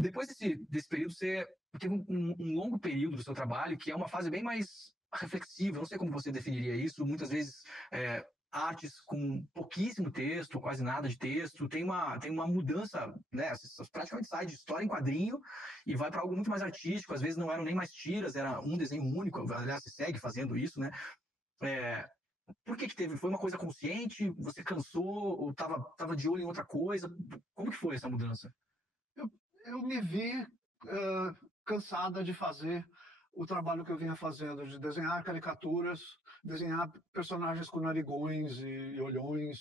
Depois desse período, você teve um longo período do seu trabalho, que é uma fase bem mais reflexiva, não sei como você definiria isso, muitas vezes artes com pouquíssimo texto, quase nada de texto, tem uma mudança, né? Você praticamente sai de história em quadrinho e vai para algo muito mais artístico, às vezes não eram nem mais tiras, era um desenho único, aliás, você segue fazendo isso, né? É, por que teve? Foi uma coisa consciente? Você cansou? Ou tava de olho em outra coisa? Como que foi essa mudança? Eu, eu me vi cansada de fazer o trabalho que eu vinha fazendo, de desenhar caricaturas, desenhar personagens com narigões e olhões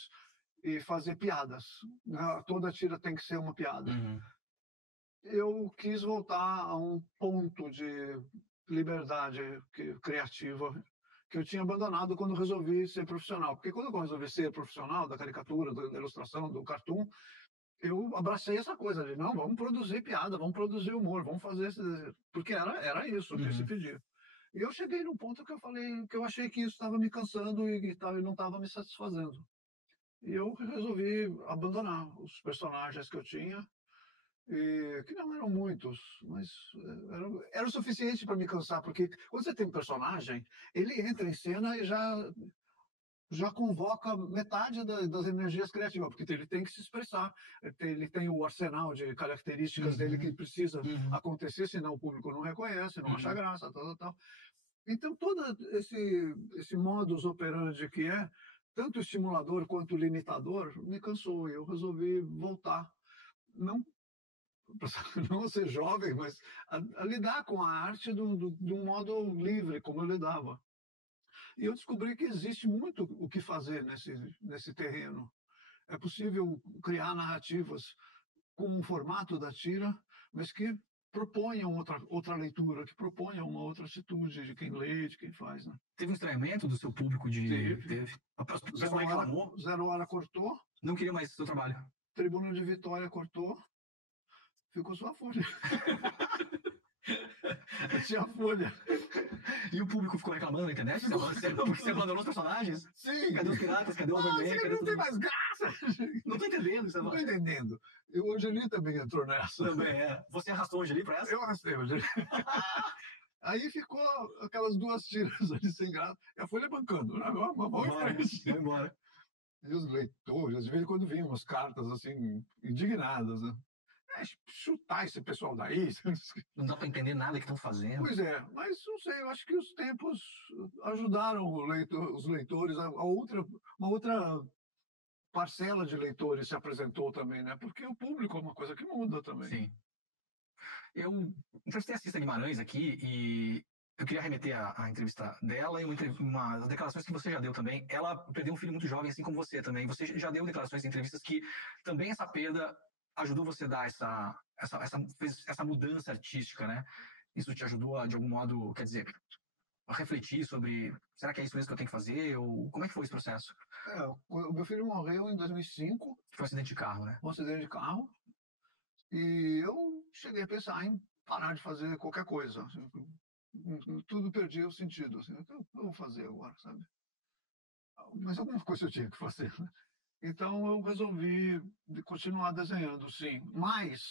e fazer piadas, né? Toda tira tem que ser uma piada. Uhum. Eu quis voltar a um ponto de liberdade criativa que eu tinha abandonado quando resolvi ser profissional. Porque quando eu resolvi ser profissional da caricatura, da ilustração, do cartoon, eu abracei essa coisa de, não, vamos produzir piada, vamos produzir humor, vamos fazer esse desenho. Porque era isso que se pedia. E eu cheguei num ponto que eu falei, que eu achei que isso estava me cansando e não estava me satisfazendo. E eu resolvi abandonar os personagens que eu tinha, e, que não eram muitos, mas era o suficiente para me cansar, porque quando você tem um personagem, ele entra em cena e já convoca metade das energias criativas, porque ele tem que se expressar, ele tem o arsenal de características dele que precisa acontecer, senão o público não reconhece, não acha graça, tal. Então, todo esse modus operandi que é, tanto estimulador quanto limitador, me cansou, e eu resolvi voltar, não não ser jovem, mas a lidar com a arte de um modo livre, como eu lidava. E eu descobri que existe muito o que fazer nesse terreno. É possível criar narrativas com um formato da tira, mas que proponham outra leitura, que proponham uma outra atitude de quem lê, de quem faz. Né? Teve um estranhamento do seu público de... Teve. O pessoal reclamou? Zero Hora cortou. Não queria mais seu trabalho. Tribuna de Vitória cortou. Ficou só a folha. Tinha a folha. E o público ficou reclamando na internet? Porque você abandonou os personagens? Sim. Cadê os piratas? Cadê o Overman? Não tem mais graça. Não tô entendendo. Não tô entendendo. E o Angeli também entrou nessa. Também é. Você arrastou o Angeli pra essa? Eu arrastei o Angeli. Aí ficou aquelas duas tiras ali sem graça. E a folha bancando. Vamos embora. E os leitores, de vez em quando vinham umas cartas assim, indignadas, né? Chutar esse pessoal daí. Não dá para entender nada que estão fazendo. Pois é, mas não sei, eu acho que os tempos ajudaram os leitores, uma outra parcela de leitores se apresentou também, né? Porque o público é uma coisa que muda também. Sim. Eu entrevistei a Cissa Guimarães aqui e eu queria remeter a entrevista dela e as declarações que você já deu também. Ela perdeu um filho muito jovem, assim como você também. Você já deu declarações em entrevistas que também essa perda ajudou você a dar essa mudança artística, né? Isso te ajudou, de algum modo, quer dizer, a refletir sobre, será que é isso mesmo que eu tenho que fazer? Ou como é que foi esse processo? O meu filho morreu em 2005. Foi um acidente de carro, né? Um acidente de carro. E eu cheguei a pensar em parar de fazer qualquer coisa. Assim, tudo perdia o sentido. Assim, o que eu vou fazer agora, sabe? Mas alguma coisa eu tinha que fazer, né? Então eu resolvi continuar desenhando, sim. Mas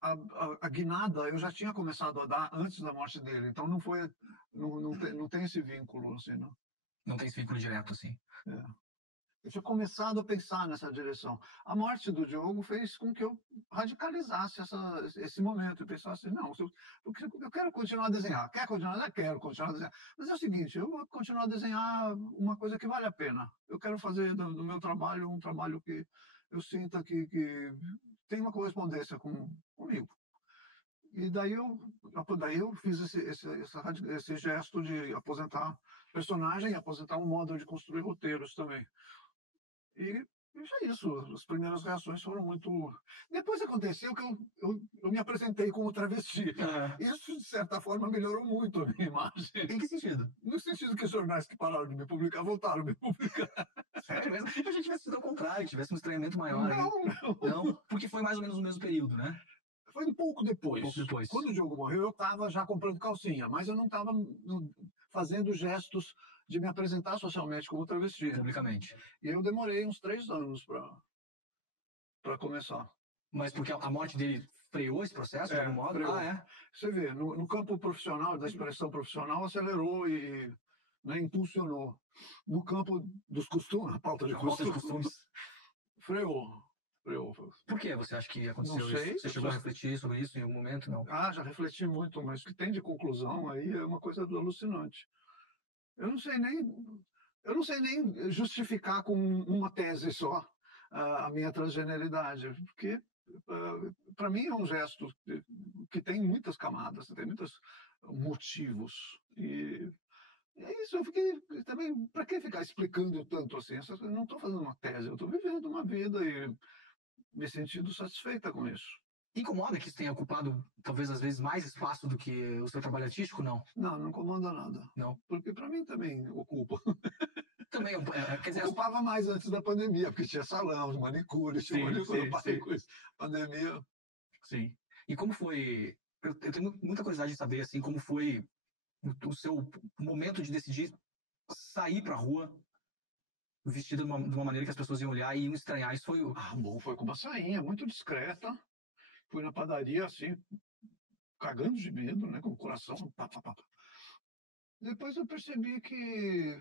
a guinada eu já tinha começado a dar antes da morte dele, então não tem esse vínculo, assim, não. Não tem esse vínculo direto, assim. Eu tinha começado a pensar nessa direção. A morte do Diogo fez com que eu radicalizasse esse momento e pensasse, não, eu quero continuar a desenhar. Quer continuar a desenhar? Quero continuar a desenhar. Mas é o seguinte, eu vou continuar a desenhar uma coisa que vale a pena. Eu quero fazer do meu trabalho um trabalho que eu sinta que tem uma correspondência comigo. E daí eu fiz esse gesto de aposentar personagem e aposentar um modo de construir roteiros também. E é isso, as primeiras reações foram muito... Depois aconteceu que eu me apresentei como travesti. Isso, de certa forma, melhorou muito a minha imagem. Em que sentido? No sentido que os jornais que pararam de me publicar voltaram a me publicar. Sério mesmo? Eu já tivesse sido ao contrário, tivesse um estranhamento maior. Não, porque foi mais ou menos no mesmo período, né? Foi um pouco depois. Quando o Diogo morreu, eu estava já comprando calcinha, mas eu não estava fazendo gestos de me apresentar socialmente como travesti. Publicamente. E eu demorei uns 3 anos para começar. Mas porque a morte dele freou esse processo de algum modo? freou. Ah, é? Você vê, no campo profissional, da expressão profissional, acelerou e, né, impulsionou. No campo dos costumes, a pauta de A falta de costumes, costumes. freou, freou. Por que você acha que Não aconteceu isso? sei, Você chegou a refletir sobre isso em algum momento? Não. já refleti muito, mas o que tem de conclusão aí é uma coisa alucinante. Eu não sei nem, eu não sei nem justificar com uma tese só a minha transgeneridade, porque para mim é um gesto que tem muitas camadas, tem muitos motivos. E é isso, eu fiquei também, para que ficar explicando tanto assim? Eu não estou fazendo uma tese, eu estou vivendo uma vida e me sentindo satisfeita com isso. Incomoda que isso tenha ocupado, talvez, às vezes, mais espaço do que o seu trabalho artístico? Não. Não, não comanda nada. Não. Porque para mim também ocupa. Também, quer dizer... Ocupava mais antes da pandemia, porque tinha salão, manicure, tinha um monte de coisa. Eu parei com isso. Pandemia. Sim. E como foi... Eu tenho muita curiosidade de saber, assim, como foi o seu momento de decidir sair pra rua vestido de uma maneira que as pessoas iam olhar e iam estranhar. Isso foi o... Bom, foi com uma sainha muito discreta. Fui na padaria, assim, cagando de medo, né, com o coração. Pá, pá, pá. Depois eu percebi que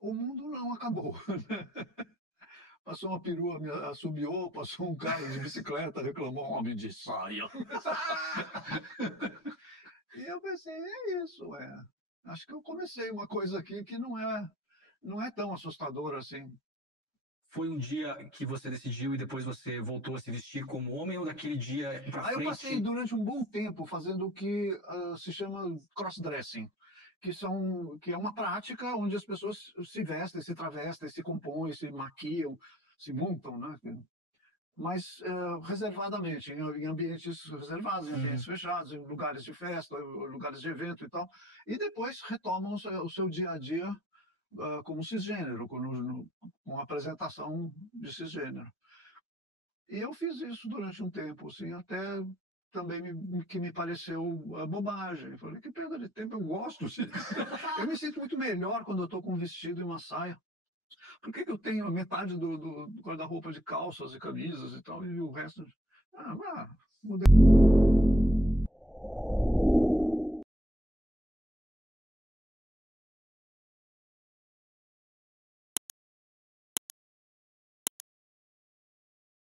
o mundo não acabou. Passou uma perua, me assobiou, passou um cara de bicicleta, reclamou um homem de saia. E eu pensei, é isso, acho que eu comecei uma coisa aqui que não é tão assustadora assim. Foi um dia que você decidiu e depois você voltou a se vestir como homem ou daquele dia pra frente? Eu passei durante um bom tempo fazendo o que se chama crossdressing, que é uma prática onde as pessoas se vestem, se travestem, se compõem, se maquiam, se montam, né? Mas reservadamente, em ambientes reservados, em ambientes fechados, em lugares de festa, lugares de evento e tal. E depois retomam o seu dia a dia como cisgênero, com a apresentação de cisgênero. E eu fiz isso durante um tempo, assim, até também que me pareceu bobagem. Falei, que perda de tempo, eu gosto disso. Eu me sinto muito melhor quando eu estou com um vestido e uma saia. Por que eu tenho metade do guarda-roupa de calças e camisas e tal, e o resto... mudei.